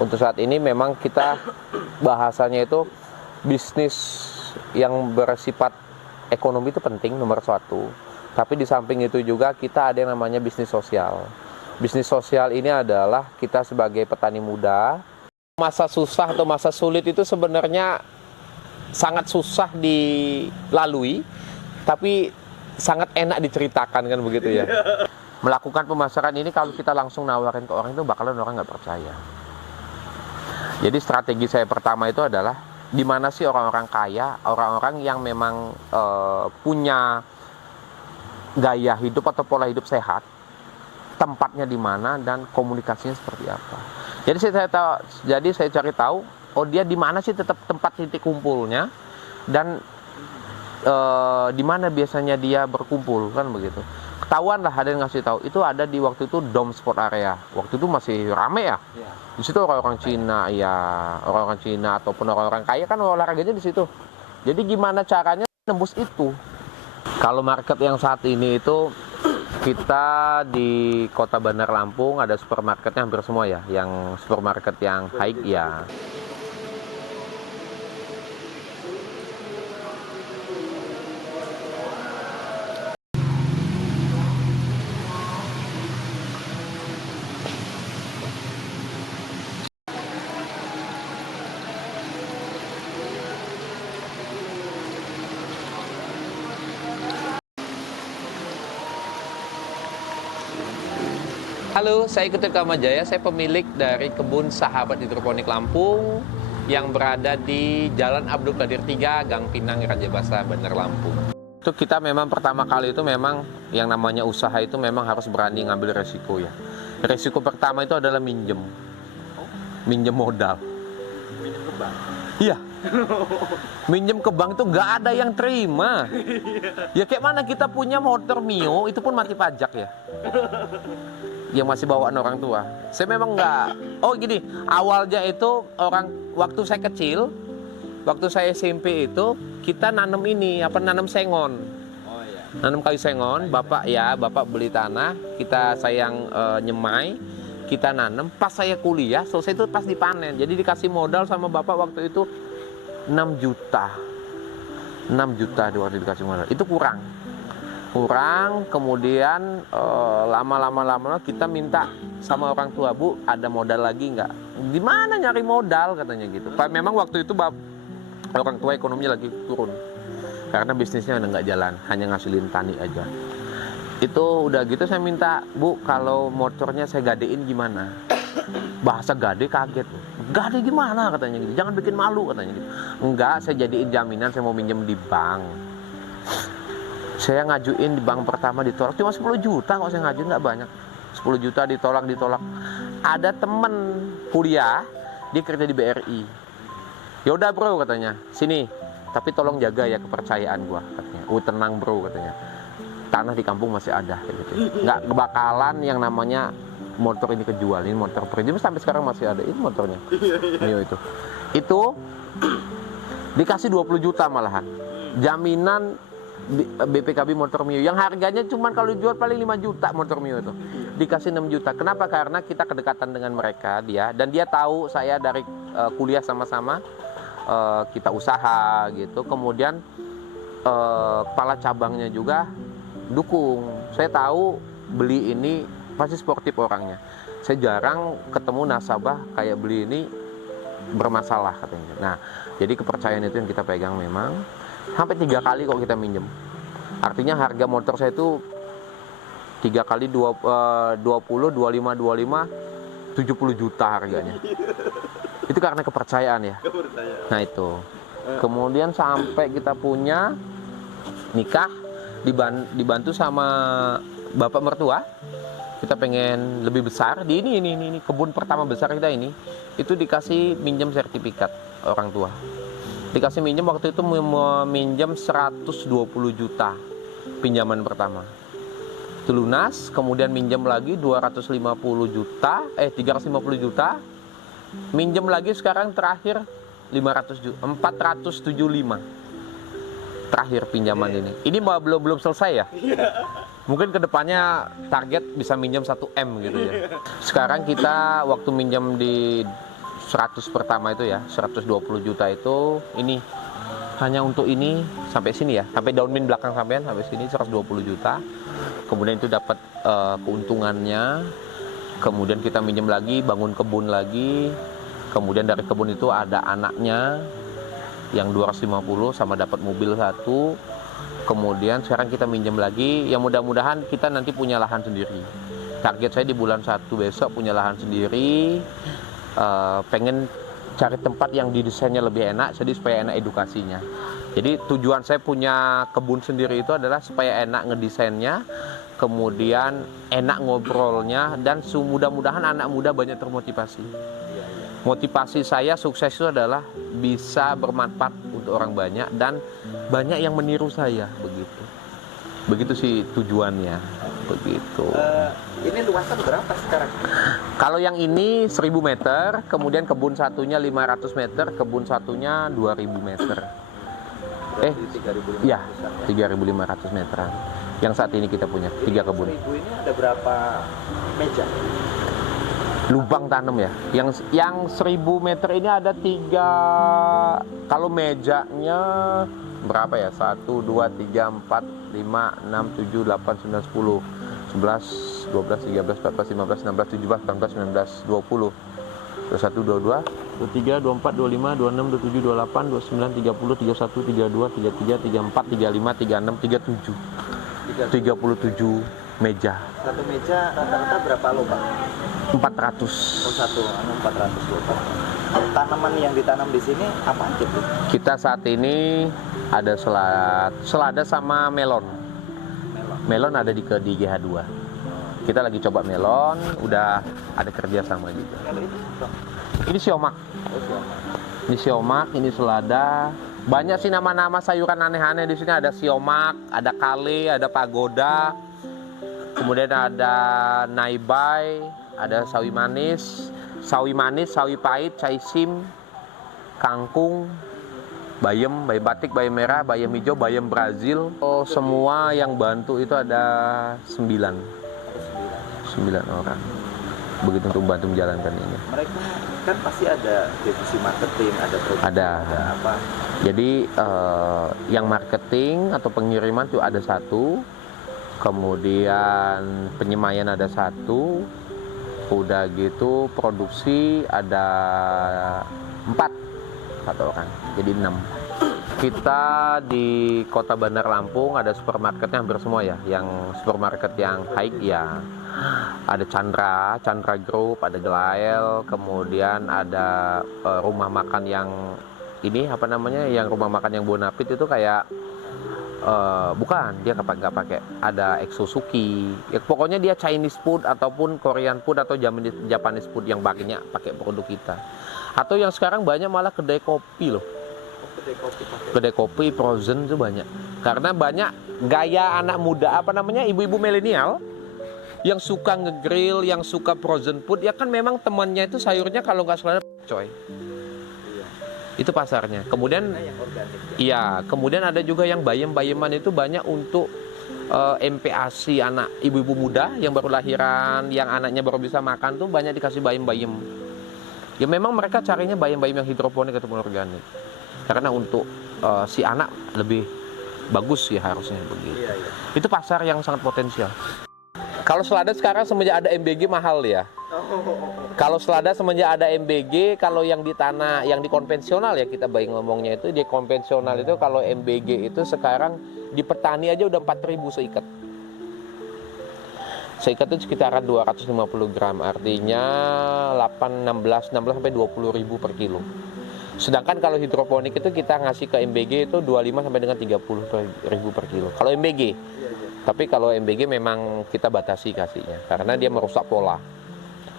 Untuk saat ini memang kita bahasanya itu bisnis yang bersifat ekonomi itu penting nomor satu. Tapi di samping itu juga kita ada yang namanya bisnis sosial. Bisnis sosial ini adalah kita sebagai petani muda, masa susah atau masa sulit itu sebenarnya sangat susah dilalui, tapi sangat enak diceritakan kan begitu ya. Melakukan pemasaran ini kalau kita langsung nawarin ke orang itu bakalan orang nggak percaya. Jadi strategi saya pertama itu adalah di mana sih orang-orang kaya, orang-orang yang memang punya gaya hidup atau pola hidup sehat, tempatnya di mana dan komunikasinya seperti apa. Jadi saya cari tahu, oh dia di mana sih tetap tempat titik kumpulnya dan di mana biasanya dia berkumpul kan begitu. Ketahuan lah, ada yang ngasih tahu itu ada di waktu itu Dom Sport Area. Waktu itu masih rame ya. Di situ orang-orang Cina ya, orang-orang Cina ataupun orang-orang kaya kan olahraganya di situ. Jadi gimana caranya nembus itu? Kalau market yang saat ini itu kita di Kota Bandar Lampung ada supermarketnya hampir semua ya, yang supermarket yang high ya. Halo, saya Ketut Kamajaya, saya pemilik dari Kebun Sahabat Hidroponik Lampung yang berada di Jalan Abdul Qadir 3, Gang Pinang, Raja Basa, Bandar Lampung. Itu kita memang pertama kali itu memang yang namanya usaha itu memang harus berani ngambil resiko ya. Resiko pertama itu adalah minjem modal. Minjem ke bank. Iya. Minjem ke bank itu nggak ada yang terima. Ya kayak mana kita punya motor Mio itu pun mati pajak ya. Yang masih bawaan orang tua. Saya memang nggak. Oh gini, awalnya itu waktu saya kecil, waktu saya SMP itu kita nanam nanam sengon. Oh iya. Nanam kayu sengon, bapak beli tanah, saya yang nyemai, kita nanam. Pas saya kuliah, selesai itu pas dipanen. Jadi dikasih modal sama bapak waktu itu 6 juta. 6 juta waktu dikasih modal. Itu kurang, kemudian lama-lama kita minta sama orang tua, Bu, ada modal lagi nggak? Di mana nyari modal katanya gitu. Memang waktu itu orang tua ekonominya lagi turun karena bisnisnya udah nggak jalan, hanya ngasilin tani aja. Itu udah gitu saya minta, Bu, kalau motornya saya gadein gimana? Bahasa gade kaget. Gade gimana katanya gitu. Jangan bikin malu katanya gitu. Enggak, saya jadiin jaminan, saya mau minjem di bank. Saya ngajuin di bank pertama ditolak, cuma 10 juta kok saya ngajuin, nggak banyak. 10 juta ditolak. Ada temen kuliah, dia kerja di BRI. Ya udah bro katanya, sini, tapi tolong jaga ya kepercayaan gua katanya. Tenang bro katanya. Tanah di kampung masih ada gitu. Nggak bakalan yang namanya motor ini kejual, ini motor premium sampai sekarang masih ada. Ini motornya. Mio itu. Itu dikasih 20 juta malahan. Jaminan BPKB motor Mio yang harganya cuman kalau dijual paling 5 juta motor Mio itu. Dikasih 6 juta. Kenapa? Karena kita kedekatan dengan mereka, dan dia tahu saya dari kuliah sama-sama, kita usaha gitu. Kemudian kepala cabangnya juga dukung. Saya tahu beli ini pasti sportif orangnya. Saya jarang ketemu nasabah kayak beli ini bermasalah katanya. Nah, jadi kepercayaan itu yang kita pegang memang. Sampai 3 kali kok kita minjem. Artinya harga motor saya itu 3 kali 20, 25, 70 juta harganya. Itu karena kepercayaan ya. Nah itu. Kemudian sampai kita punya nikah, dibantu sama bapak mertua. Kita pengen lebih besar. Di ini kebun pertama besar kita ini. Itu dikasih minjem sertifikat orang tua. Dikasih minjem waktu itu minjem 120 juta pinjaman pertama. Itu lunas, kemudian minjem lagi 350 juta. Minjem lagi sekarang terakhir 475. Terakhir pinjaman ini. Ini belum selesai ya? Mungkin kedepannya target bisa minjem 1 M gitu ya. Sekarang kita waktu minjem di 100 pertama itu ya, 120 juta itu ini hanya untuk ini sampai sini ya, sampai daun mint belakang sampean sampai sini 120 juta. Kemudian itu dapat keuntungannya. Kemudian kita minjem lagi, bangun kebun lagi. Kemudian dari kebun itu ada anaknya yang 250 sama dapat mobil satu. Kemudian sekarang kita minjem lagi, yang mudah-mudahan kita nanti punya lahan sendiri. Target saya di bulan 1 besok punya lahan sendiri. Pengen cari tempat yang didesainnya lebih enak, jadi supaya enak edukasinya. Jadi tujuan saya punya kebun sendiri itu adalah supaya enak ngedesainnya, kemudian enak ngobrolnya, dan mudah-mudahan anak muda banyak termotivasi. Motivasi saya sukses itu adalah bisa bermanfaat untuk orang banyak dan banyak yang meniru saya, begitu sih tujuannya, begitu. Ini luasan berapa sekarang? Kalau yang ini 1000 meter, kemudian kebun satunya 500 meter, kebun satunya 2000 meter. 3.500 Ya, 3.500 meteran. Yang saat ini kita punya 3 kebun. 1000 ini ada berapa meja? Lubang tanam ya. Yang 1000 meter ini ada 3. Kalau mejanya berapa ya? 1, 2, 3, 4, 5, 6, 7, 8, 9, 10, 11, 12, 13, 14, 15, 16, 17, 18, 19, 20, 21, 22, 23, 24, 25, 26, 27, 28, 29, 30, 31, 32, 33, 34, 35, 36, 37. 37 meja. Satu meja rata-rata berapa lubang? 400. Oh, 400 lubang. Tanaman yang ditanam di sini apa aja tuh? Kita saat ini ada selada sama melon. Melon ada di GH2. Kita lagi coba melon, udah ada kerja sama juga. Kalau ini, Bang? Ini siomak. Oh, siapa? Ini siomak, ini selada. Banyak sih nama-nama sayuran aneh-aneh di sini. Ada siomak, ada kale, ada pagoda. Kemudian ada naibai, ada sawi manis, sawi pahit, caisim, kangkung, bayam batik, bayam merah, bayam hijau, bayam Brazil. Oh, semua yang bantu itu ada 9 orang. Begitu untuk membantu menjalankan ini. Mereka kan pasti ada divisi marketing, ada produksi, Ada apa? Jadi yang marketing atau pengiriman itu ada 1, kemudian penyemaian ada 1, udah gitu produksi ada 4 orang, jadi 6. Kita di Kota Bandar Lampung ada supermarketnya hampir semua ya. Yang supermarket yang high ya ada Chandra Group, ada Gelael, kemudian ada rumah makan yang ini apa namanya, yang rumah makan yang Bonapit itu kayak bukan, dia nggak pakai, ada Exosuki ya, pokoknya dia Chinese food ataupun Korean food atau Japanese food yang banyak pakai produk kita. Atau yang sekarang banyak malah kedai kopi loh. Kedai kopi frozen itu banyak, karena banyak gaya anak muda apa namanya, ibu-ibu milenial yang suka ngegrill, yang suka frozen food ya kan, memang temannya itu sayurnya kalau nggak salah coy. Itu pasarnya. Kemudian iya, kemudian ada juga yang bayam-bayaman itu banyak untuk MPASI, anak ibu-ibu muda yang baru lahiran, yang anaknya baru bisa makan tuh banyak dikasih bayam-bayam. Ya memang mereka carinya bayam-bayam yang hidroponik ataupun organik. Karena untuk si anak lebih bagus ya harusnya begitu. Itu pasar yang sangat potensial. Kalau selada sekarang semenjak ada MBG mahal ya. Kalau selada semenjak ada MBG, kalau yang di tanah, yang di konvensional ya kita baik ngomongnya itu, di konvensional itu kalau MBG itu sekarang di petani aja udah 4.000 seikat. Seikat itu sekitaran 250 gram, artinya 16 sampai 20.000 per kilo. Sedangkan kalau hidroponik itu kita ngasih ke MBG itu 25 sampai dengan 30.000 per kilo. Kalau MBG. Tapi kalau MBG memang kita batasi kasihnya karena dia merusak pola.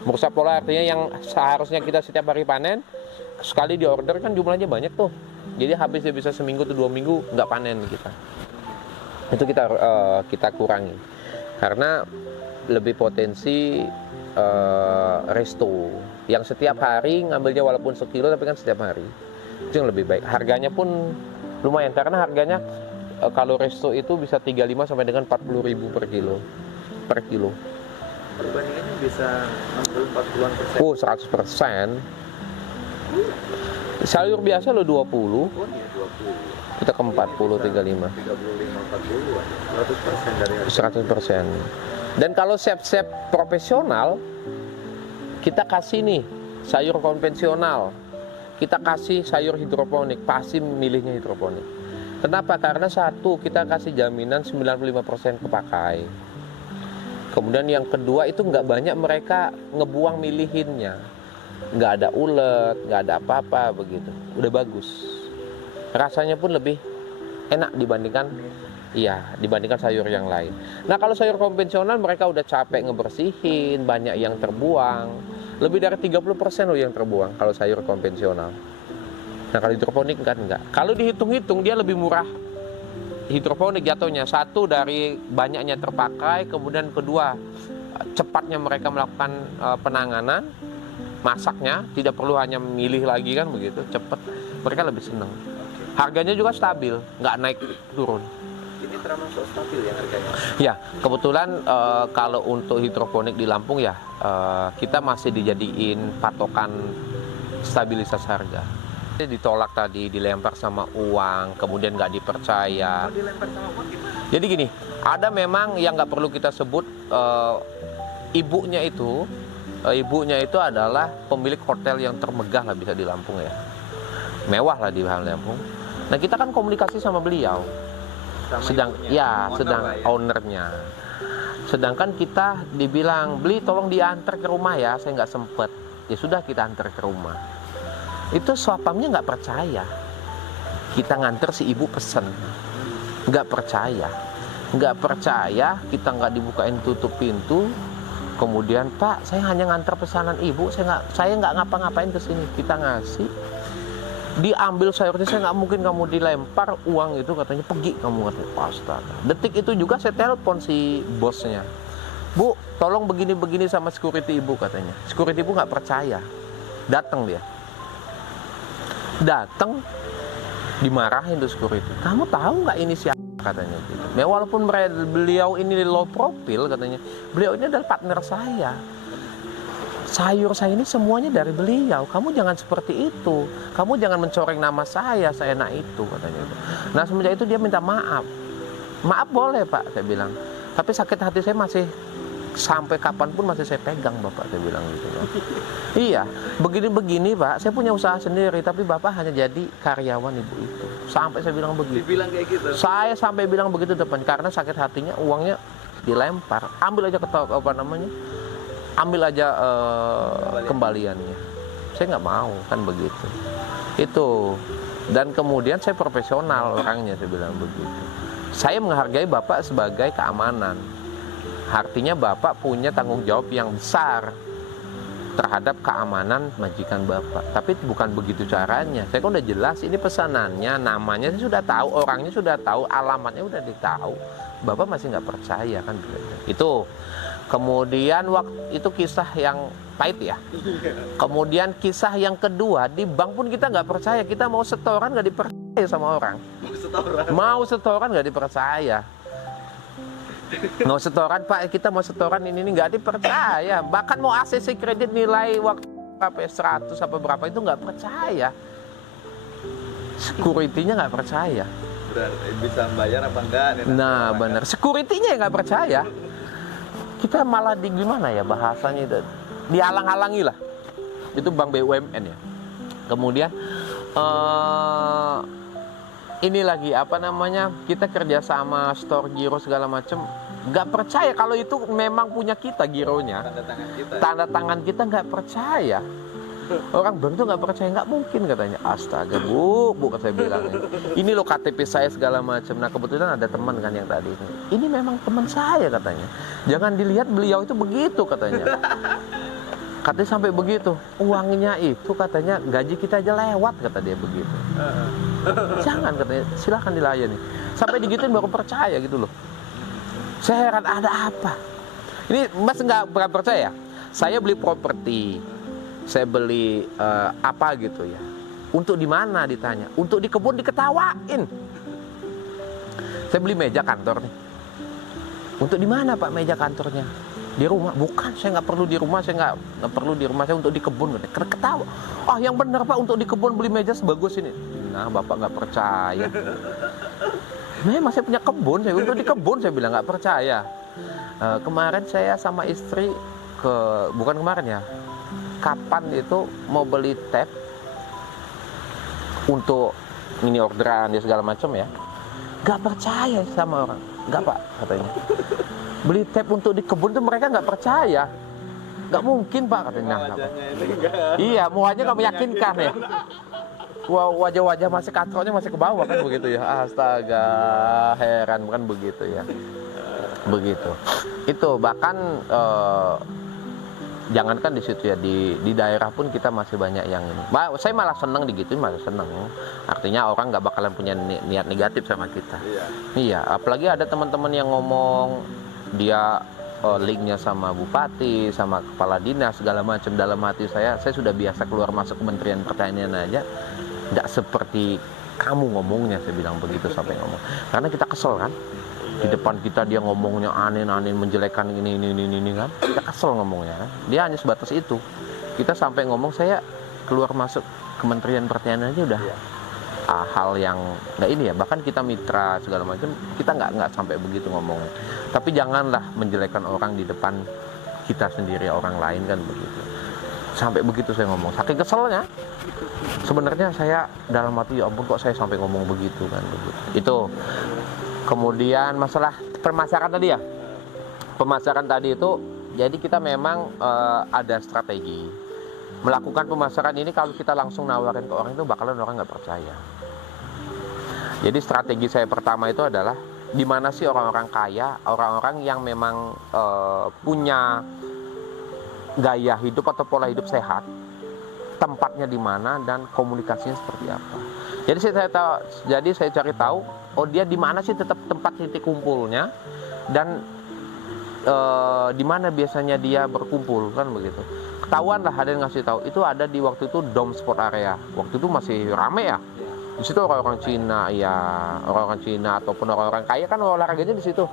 Merusak pola artinya yang seharusnya kita setiap hari panen, sekali di order kan jumlahnya banyak tuh. Jadi habis dia bisa seminggu atau 2 minggu nggak panen kita. Itu kita kurangi. Karena lebih potensi resto yang setiap hari ngambilnya walaupun sekilo tapi kan setiap hari. Itu yang lebih baik. Harganya pun lumayan karena harganya kalau resto itu bisa 35 sampai dengan 40.000 per kilo. Perbandingannya bisa 60-40%. Oh, 100%. Sayur biasa lo 20, Oh iya 20. kita ke 40, 35. 35, 40, 100% dari harga. 100%. Dan kalau chef-chef profesional, kita kasih nih sayur konvensional, kita kasih sayur hidroponik, pasti milihnya hidroponik. Kenapa? Karena satu, kita kasih jaminan 95% kepakai. Kemudian yang kedua itu nggak banyak mereka ngebuang milihinnya, nggak ada ulet, nggak ada apa-apa begitu, udah bagus. Rasanya pun lebih enak dibandingkan sayur yang lain. Nah kalau sayur konvensional mereka udah capek ngebersihin, banyak yang terbuang, lebih dari 30% loh yang terbuang kalau sayur konvensional. Nah kalau hidroponik kan enggak. Kalau dihitung-hitung dia lebih murah hidroponik jatuhnya. Satu dari banyaknya terpakai, kemudian kedua cepatnya mereka melakukan penanganan, masaknya tidak perlu hanya milih lagi kan begitu, cepat. Mereka lebih senang. Harganya juga stabil, nggak naik turun. Ini termasuk stabil ya harganya? Ya, kebetulan kalau untuk hidroponik di Lampung ya kita masih dijadiin patokan stabilitas harga. Ditolak tadi, dilempar sama uang, kemudian nggak dipercaya. Kalau dilempar sama uang gimana? Jadi gini, ada memang yang nggak perlu kita sebut ibunya itu adalah pemilik hotel yang termegah lah bisa di Lampung ya, mewah lah di Lampung. Nah kita kan komunikasi sama beliau. Sama ibunya, Ownernya. Sedangkan kita dibilang, beli tolong diantar ke rumah ya, saya nggak sempet. Ya sudah kita antar ke rumah. Itu swapamnya nggak percaya. Kita nganter si ibu pesen, nggak percaya, kita nggak dibukain tutup pintu. Kemudian Pak, saya hanya nganter pesanan ibu, saya nggak ngapa-ngapain ke sini. Kita ngasih. Diambil sayurnya, saya nggak mungkin kamu dilempar uang itu, katanya pergi kamu, katanya. Astaga. Detik itu juga saya telepon si bosnya, Bu tolong begini-begini sama security ibu, katanya. Security ibu nggak percaya, datang dimarahin tuh security. Kamu tahu nggak ini siapa, katanya gitu. Ya, walaupun beliau ini low profile, katanya, beliau ini adalah partner saya. Sayur saya ini semuanya dari beliau. Kamu jangan seperti itu. Kamu jangan mencoreng nama saya seenak itu, katanya. Nah semenjak itu dia minta maaf. Maaf boleh Pak, saya bilang. Tapi sakit hati saya masih sampai kapanpun masih saya pegang Bapak, saya bilang gitu. Iya, begini-begini Pak. Saya punya usaha sendiri, tapi Bapak hanya jadi karyawan ibu itu. Sampai saya bilang begitu. Dibilang kayak gitu. Saya sampai bilang begitu depan, karena sakit hatinya uangnya dilempar. Ambil aja kembaliannya. Saya nggak mau kan begitu. Itu. Dan kemudian saya profesional orangnya, saya bilang begitu. Saya menghargai Bapak sebagai keamanan. Artinya Bapak punya tanggung jawab yang besar terhadap keamanan majikan Bapak. Tapi bukan begitu caranya. Saya kan udah jelas ini pesanannya, namanya saya sudah tahu, orangnya sudah tahu, alamatnya udah ditahu. Bapak masih nggak percaya kan begitu. Itu. Kemudian waktu itu kisah yang pahit ya. Kemudian kisah yang kedua, di bank pun kita nggak percaya. Kita mau setoran nggak dipercaya sama orang. Mau setoran nggak dipercaya. Mau setoran Pak, kita mau setoran ini nggak dipercaya. Bahkan mau ACC kredit nilai waktu berapa 100 apa berapa itu nggak percaya. Security-nya nggak percaya. Bisa bayar apa enggak? Nah benar, security-nya nggak percaya. Kita malah gimana ya bahasanya itu, dihalang-halangi lah. Itu bank BUMN ya. Kemudian ini lagi apa namanya, kita kerja sama store giro segala macam, nggak percaya kalau itu memang punya kita gironya, tanda tangan kita nggak percaya. Orang bank itu nggak percaya, nggak mungkin katanya. Astaga bu saya bilang ini loh KTP saya segala macam. Nah kebetulan ada teman kan yang tadi ini memang teman saya katanya, jangan dilihat beliau itu begitu katanya. Katanya sampai begitu, uangnya itu katanya gaji kita aja lewat, kata dia begitu. Jangan katanya, silahkan dilayani. Sampai digituin baru percaya gitu loh. Saya heran ada apa. Ini Mas nggak percaya. Saya beli properti, saya beli apa gitu ya. Untuk di mana ditanya? Untuk di kebun diketawain. Saya beli meja kantor nih. Untuk di mana Pak meja kantornya? Di rumah. Bukan, saya nggak perlu di rumah, saya nggak perlu di rumah, saya untuk di kebun. Ketawa. Ah yang benar Pak, untuk di kebun beli meja sebagus ini. Nah Bapak nggak percaya. Masih punya kebun, saya untuk di kebun saya bilang nggak percaya. Kemarin saya sama istri bukan kemarin ya, kapan itu mau beli tab untuk ini orderan ya segala macam ya, nggak percaya sama orang. Nggak Pak katanya, beli tab untuk di kebun tuh mereka nggak percaya, nggak mungkin Pak katanya. Iya, mukanya nggak meyakinkan ya. Wajah-wajah masih katroknya masih ke bawah kan begitu ya. Astaga, heran kan begitu ya. Begitu. Itu bahkan jangankan di situ ya, di daerah pun kita masih banyak yang ini. Saya malah seneng digituin, malah seneng. Artinya orang nggak bakalan punya niat negatif sama kita. Iya, apalagi ada teman-teman yang ngomong dia linknya sama bupati, sama kepala dinas segala macam. Dalam hati saya sudah biasa keluar masuk Kementerian Pertanian aja. Nggak seperti kamu ngomongnya, saya bilang begitu sampai ngomong. Karena kita kesel kan, di depan kita dia ngomongnya aneh-aneh, menjelekkan ini kan, kita kesel ngomongnya kan. Dia hanya sebatas itu. Kita sampai ngomong saya keluar masuk Kementerian Pertanian aja udah hal yang nggak ini ya. Bahkan kita mitra segala macam, kita nggak sampai begitu ngomongnya. Tapi janganlah menjelekkan orang di depan kita sendiri, orang lain kan begitu. Sampai begitu saya ngomong, saking keselnya. Sebenarnya saya dalam hati, ya ampun kok saya sampai ngomong begitu kan begitu. Itu. Kemudian masalah pemasaran tadi ya. Pemasaran tadi itu, jadi kita memang ada strategi. Melakukan pemasaran ini kalau kita langsung nawarin ke orang itu bakalan orang nggak percaya. Jadi strategi saya pertama itu adalah di mana sih orang-orang kaya, orang-orang yang memang punya gaya hidup atau pola hidup sehat, tempatnya di mana dan komunikasinya seperti apa. Jadi saya cari tahu, oh dia di mana sih tetap tempat titik kumpulnya dan di mana biasanya dia berkumpul kan begitu. Ketahuan lah, ada yang ngasih tahu itu ada di waktu itu Dom Sport Area. Waktu itu masih rame ya. Di situ orang-orang Cina ya, orang-orang Cina ataupun orang-orang kaya kan olahraganya di situ.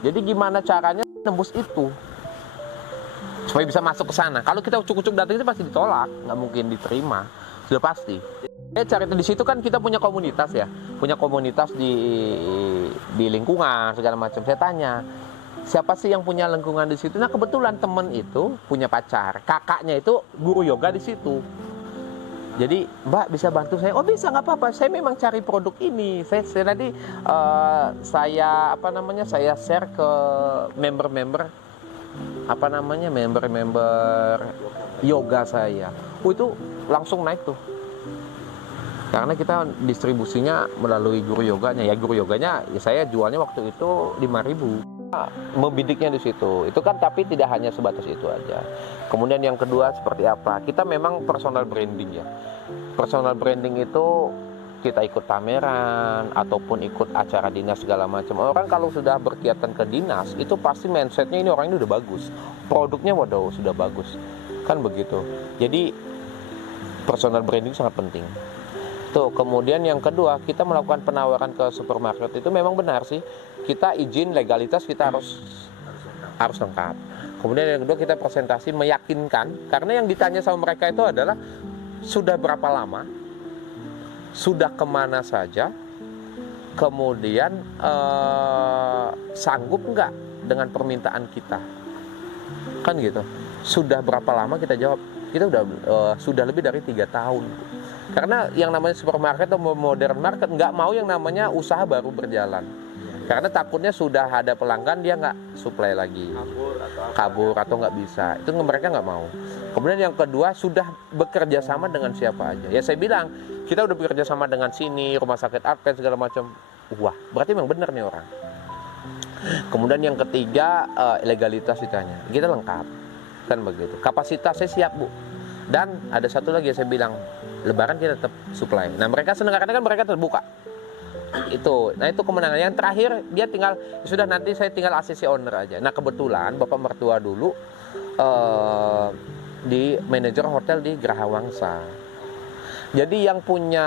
Jadi gimana caranya nembus itu supaya bisa masuk ke sana. Kalau kita ucuk-ucuk datang itu pasti ditolak, nggak mungkin diterima, sudah pasti. Cari di situ kan kita punya komunitas ya, punya komunitas di lingkungan segala macam. Saya tanya, siapa sih yang punya lingkungan di situ? Nah kebetulan temen itu punya pacar, kakaknya itu guru yoga di situ. Jadi Mbak bisa bantu saya? Oh bisa, nggak apa-apa. Saya memang cari produk ini. Saya tadi saya share ke member-member member yoga saya. Itu langsung naik tuh. Karena kita distribusinya melalui guru yoganya. Ya guru yoganya ya saya jualnya waktu itu 5.000. Membidiknya di situ. Itu kan tapi tidak hanya sebatas itu aja. Kemudian yang kedua seperti apa? Kita memang personal branding ya. Personal branding itu kita ikut pameran ataupun ikut acara dinas segala macam. Orang kalau sudah berkegiatan ke dinas itu pasti mindsetnya ini orang ini udah bagus, produknya waduh sudah bagus kan begitu. Jadi personal branding sangat penting. Tuh kemudian yang kedua kita melakukan penawaran ke supermarket itu memang benar sih kita izin legalitas kita harus lengkap. Kemudian yang kedua kita presentasi meyakinkan karena yang ditanya sama mereka itu adalah sudah berapa lama, sudah kemana saja, kemudian sanggup nggak dengan permintaan kita, kan gitu. Sudah berapa lama kita jawab, kita sudah lebih dari 3 tahun. Karena yang namanya supermarket atau modern market nggak mau yang namanya usaha baru berjalan. Karena takutnya sudah ada pelanggan dia nggak supply lagi, kabur atau nggak bisa. Itu mereka nggak mau. Kemudian yang kedua sudah bekerja sama dengan siapa aja. Ya saya bilang kita udah bekerja sama dengan sini, rumah sakit Advent segala macam. Wah berarti memang benar nih orang. Kemudian yang ketiga legalitas ditanya. Kita lengkap kan begitu. Kapasitasnya siap Bu. Dan ada satu lagi yang saya bilang Lebaran kita tetap supply. Nah mereka senang karena kan mereka terbuka. Itu kemenangan. Yang terakhir dia tinggal sudah nanti saya tinggal ACC owner aja. Nah kebetulan bapak mertua dulu di manajer hotel di Geraha Wangsa. Jadi yang punya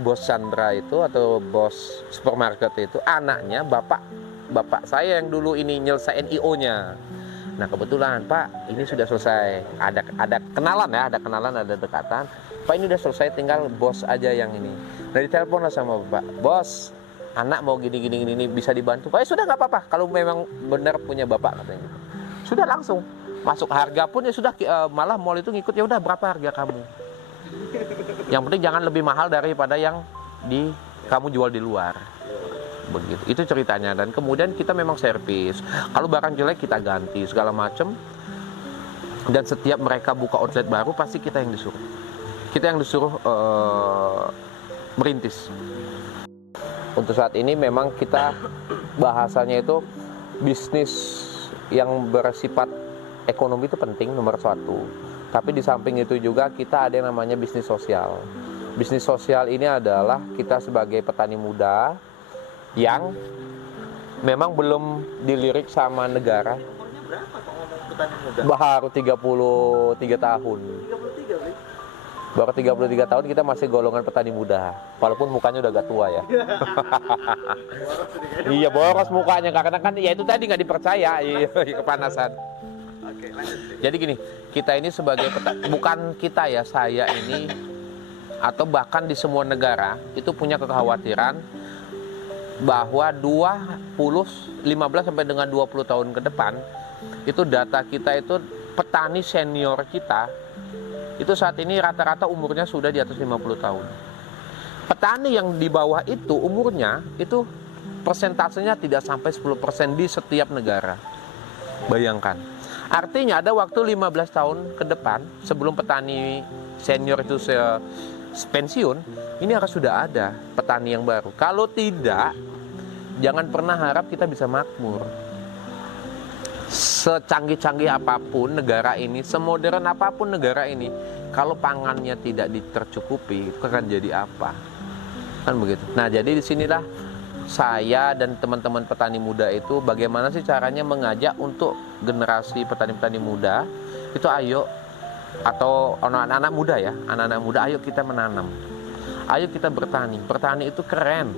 bos Chandra itu atau bos supermarket itu anaknya bapak saya yang dulu ini nyelesain IO-nya. Nah kebetulan Pak ini sudah selesai, ada kenalan ya, ada dekatan. Pak ini udah selesai, tinggal bos aja yang ini. Nah ditelepon lah sama bapak, bos anak mau gini bisa dibantu. Pak sudah nggak apa-apa kalau memang benar punya bapak katanya gitu. Sudah langsung masuk, harga pun ya sudah, malah mall itu ngikut, ya udah berapa harga kamu, yang penting jangan lebih mahal daripada yang kamu jual di luar. Begitu, itu ceritanya. Dan kemudian kita memang servis, kalau barang jelek kita ganti segala macam. Dan setiap mereka buka outlet baru pasti kita yang disuruh merintis. Untuk saat ini memang kita bahasanya itu bisnis yang bersifat ekonomi itu penting nomor satu. Tapi di samping itu juga kita ada yang namanya bisnis sosial. Bisnis sosial ini adalah kita sebagai petani muda yang memang belum dilirik sama negara. Umurnya berapa Pak ngomong petani muda? Baru 33 tahun. 33 Bli. Baru 33 tahun kita masih golongan petani muda. Walaupun mukanya udah agak tua ya. Iya boros mukanya, karena kan ya itu tadi nggak dipercaya, kepanasan. Oke, lanjut. Jadi gini, kita ini sebagai bukan kita ya, saya ini atau bahkan di semua negara itu punya kekhawatiran bahwa 15 sampai dengan 20 tahun ke depan itu data kita itu petani senior kita itu saat ini rata-rata umurnya sudah di atas 50 tahun. Petani yang di bawah itu umurnya itu persentasenya tidak sampai 10% di setiap negara. Bayangkan. Artinya ada waktu 15 tahun ke depan sebelum petani senior itu pensiun, ini harus sudah ada petani yang baru. Kalau tidak, jangan pernah harap kita bisa makmur. Secanggih-canggih apapun negara ini, semodern apapun negara ini, kalau pangannya tidak tercukupi, itu akan jadi apa? Kan begitu. Nah, jadi disinilah saya dan teman-teman petani muda itu bagaimana sih caranya mengajak untuk generasi petani-petani muda itu ayo, atau anak-anak muda ya, anak-anak muda, ayo kita menanam, ayo kita bertani. Bertani itu keren,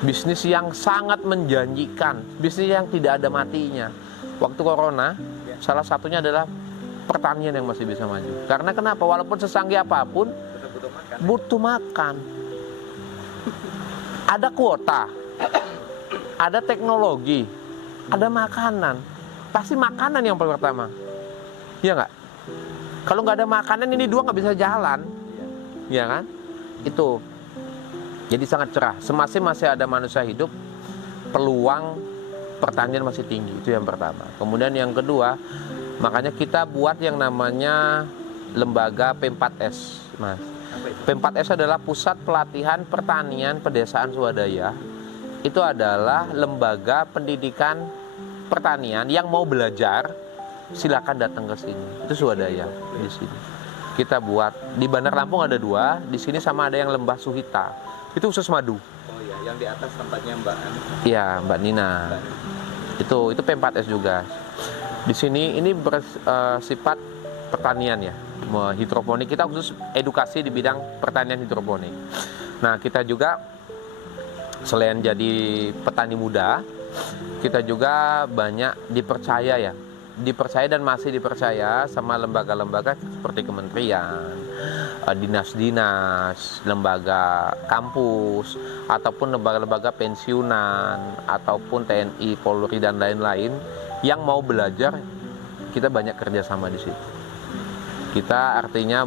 bisnis yang sangat menjanjikan, bisnis yang tidak ada matinya. Waktu corona, salah satunya adalah pertanian yang masih bisa maju. Karena kenapa? Walaupun sesanggih apapun, butuh makan. Ada kuota, ada teknologi, ada makanan. Pasti makanan yang pertama, iya nggak? Kalau nggak ada makanan, ini dua nggak bisa jalan, ya kan? Itu. Jadi sangat cerah. Semasa masih ada manusia hidup, peluang pertanian masih tinggi. Itu yang pertama. Kemudian yang kedua, makanya kita buat yang namanya lembaga P4S, Mas. P4S adalah Pusat Pelatihan Pertanian Pedesaan Swadaya. Itu adalah lembaga pendidikan pertanian yang mau belajar, silakan datang ke sini. Itu swadaya di sini. Kita buat di Bandar Lampung ada 2, di sini sama ada yang Lembah Suhita. Itu khusus madu. Oh iya, yang di atas tempatnya Mbak An. Iya, Mbak Nina. Itu P4S juga. Di sini ini bersifat pertanian ya, hidroponik. Kita khusus edukasi di bidang pertanian hidroponik. Nah, kita juga selain jadi petani muda, kita juga banyak dipercaya dan masih dipercaya sama lembaga-lembaga seperti kementerian, dinas-dinas, lembaga kampus, ataupun lembaga-lembaga pensiunan, ataupun TNI, Polri, dan lain-lain yang mau belajar. Kita banyak kerjasama di situ. Kita artinya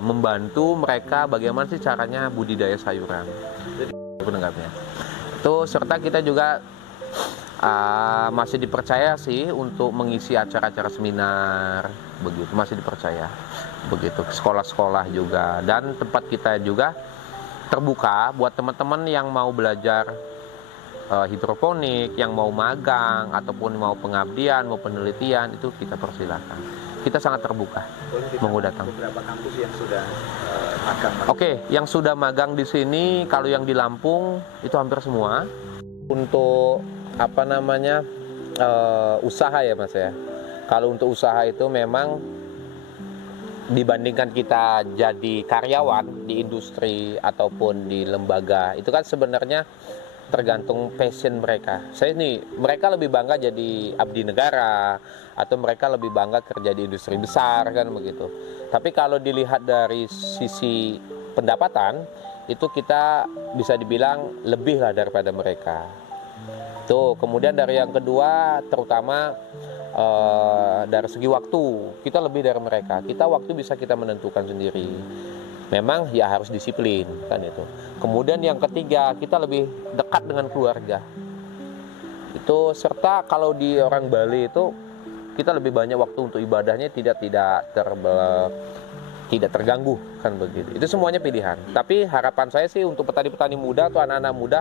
membantu mereka bagaimana sih caranya budidaya sayuran. Jadi penanggapnya. Itu serta kita juga masih dipercaya sih untuk mengisi acara-acara seminar, begitu masih dipercaya, begitu sekolah-sekolah juga, dan tempat kita juga terbuka buat teman-teman yang mau belajar hidroponik, yang mau magang ataupun mau pengabdian, mau penelitian, itu kita persilakan. Kita sangat terbuka mau datang. Beberapa kampus yang sudah magang. Oke, yang sudah magang di sini kalau yang di Lampung itu hampir semua. Untuk apa namanya usaha ya Mas ya. Kalau untuk usaha itu memang dibandingkan kita jadi karyawan di industri ataupun di lembaga, itu kan sebenarnya tergantung passion mereka. Mereka lebih bangga jadi abdi negara, atau mereka lebih bangga kerja di industri besar kan begitu. Tapi kalau dilihat dari sisi pendapatan, itu kita bisa dibilang lebih lah daripada mereka. Tuh, kemudian dari yang kedua, terutama dari segi waktu, kita lebih dari mereka. Kita waktu bisa kita menentukan sendiri. Memang ya harus disiplin kan itu. Kemudian yang ketiga, kita lebih dekat dengan keluarga. Itu serta kalau di orang Bali itu kita lebih banyak waktu untuk ibadahnya, tidak terganggu kan begitu. Itu semuanya pilihan. Tapi harapan saya sih untuk petani-petani muda atau anak-anak muda,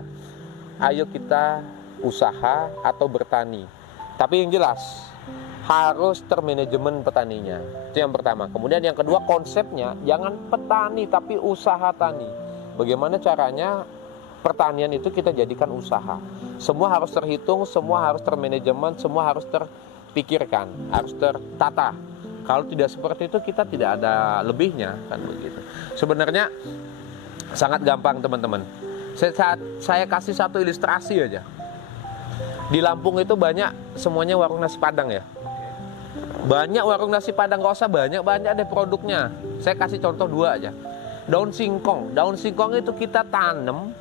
ayo kita usaha atau bertani. Tapi yang jelas harus termanajemen petaninya. Itu yang pertama. Kemudian yang kedua, konsepnya jangan petani tapi usaha tani. Bagaimana caranya pertanian itu kita jadikan usaha. Semua harus terhitung, semua harus termanajemen, semua harus terpikirkan, harus tertata. Kalau tidak seperti itu kita tidak ada lebihnya kan begitu. Sebenarnya sangat gampang teman-teman. Saya kasih satu ilustrasi aja. Di Lampung itu banyak semuanya warung nasi Padang ya. Banyak warung nasi Padang, nggak usah banyak deh produknya. Saya kasih contoh 2 aja. Daun singkong itu kita tanam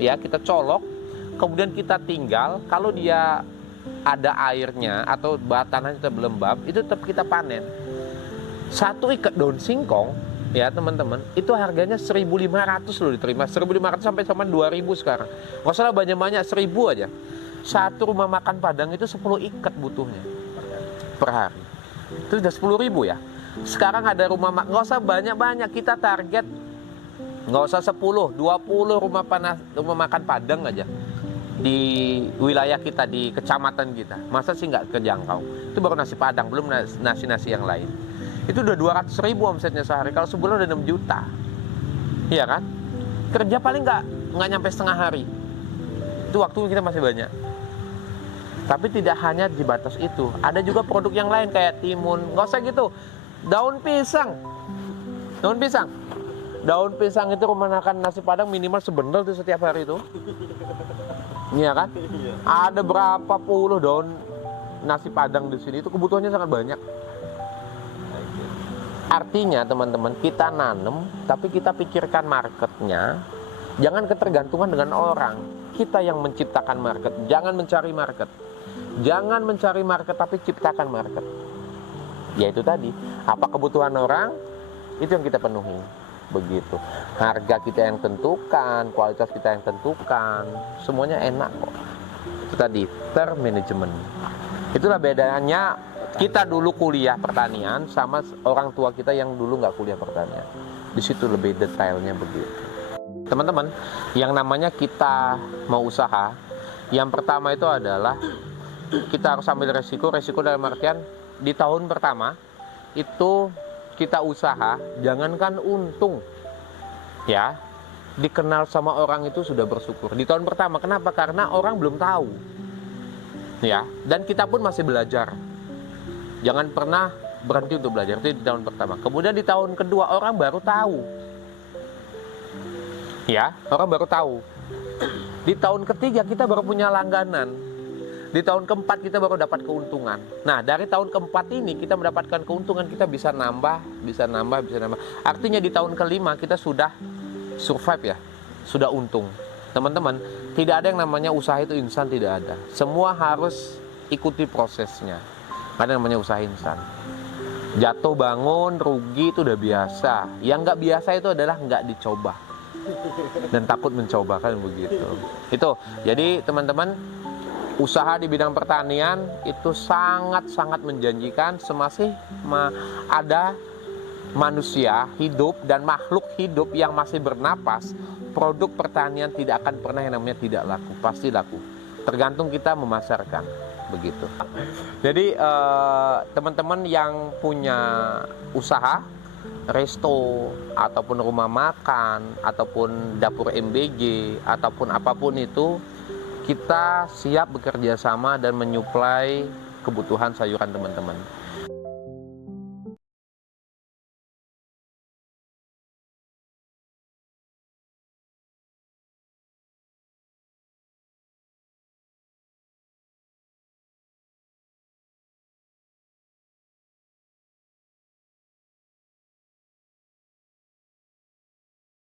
ya, kita colok, kemudian kita tinggal. Kalau dia ada airnya atau tanahnya tetap lembab, itu tetap kita panen. Satu ikat daun singkong ya teman-teman, itu harganya 1.500 loh diterima. 1.500 sampai 2.000 sekarang. Nggak usah banyak-banyak, 1.000 aja. Satu rumah makan Padang itu 10 ikat butuhnya per hari. Itu udah 10.000 ya. Sekarang ada rumah makan, nggak usah banyak-banyak, kita target nggak usah 10, 20 rumah makan Padang aja di wilayah kita, di kecamatan kita. Masa sih nggak kejangkau? Itu baru nasi Padang, belum nasi-nasi yang lain. Itu udah 200.000 omsetnya sehari. Kalau sebulan udah 6 juta. Iya kan? Kerja paling nggak nyampe setengah hari. Itu waktu kita masih banyak. Tapi tidak hanya di batas itu, ada juga produk yang lain kayak timun. Nggak usah gitu. Daun pisang itu rumah makan nasi Padang minimal sebendel tuh setiap hari itu. Iya kan? Ada berapa puluh daun nasi Padang di sini, itu kebutuhannya sangat banyak. Artinya teman-teman, kita nanam tapi kita pikirkan marketnya. Jangan ketergantungan dengan orang. Kita yang menciptakan market, jangan mencari market. Jangan mencari market tapi ciptakan market. Yaitu tadi, apa kebutuhan orang, itu yang kita penuhi. Begitu. Harga kita yang tentukan, kualitas kita yang tentukan, semuanya enak kok. Itu tadi, termanajemen. Itulah bedanya kita dulu kuliah pertanian sama orang tua kita yang dulu nggak kuliah pertanian. Di situ lebih detailnya begitu. Teman-teman, yang namanya kita mau usaha, yang pertama itu adalah kita harus ambil resiko dalam artian di tahun pertama itu kita usaha, jangankan untung ya, dikenal sama orang itu sudah bersyukur di tahun pertama. Kenapa? Karena orang belum tahu ya, dan kita pun masih belajar. Jangan pernah berhenti untuk belajar, itu di tahun pertama. Kemudian di tahun kedua orang baru tahu ya, orang baru tahu. Di tahun ketiga kita baru punya langganan. Di tahun keempat kita baru dapat keuntungan. Nah, dari tahun keempat ini kita mendapatkan keuntungan, kita bisa nambah. Artinya di tahun kelima kita sudah survive ya, sudah untung. Teman-teman, tidak ada yang namanya usaha itu instan, tidak ada. Semua harus ikuti prosesnya. Ada yang namanya usaha instan. Jatuh bangun, rugi itu udah biasa. Yang nggak biasa itu adalah nggak dicoba dan takut mencoba, kan begitu. Itu. Jadi teman-teman, usaha di bidang pertanian itu sangat-sangat menjanjikan. Semasih ada manusia hidup dan makhluk hidup yang masih bernapas, produk pertanian tidak akan pernah yang namanya tidak laku, pasti laku. Tergantung kita memasarkan, begitu. Jadi teman-teman yang punya usaha, resto, ataupun rumah makan, ataupun dapur MBG, ataupun apapun itu, kita siap bekerja sama dan menyuplai kebutuhan sayuran teman-teman.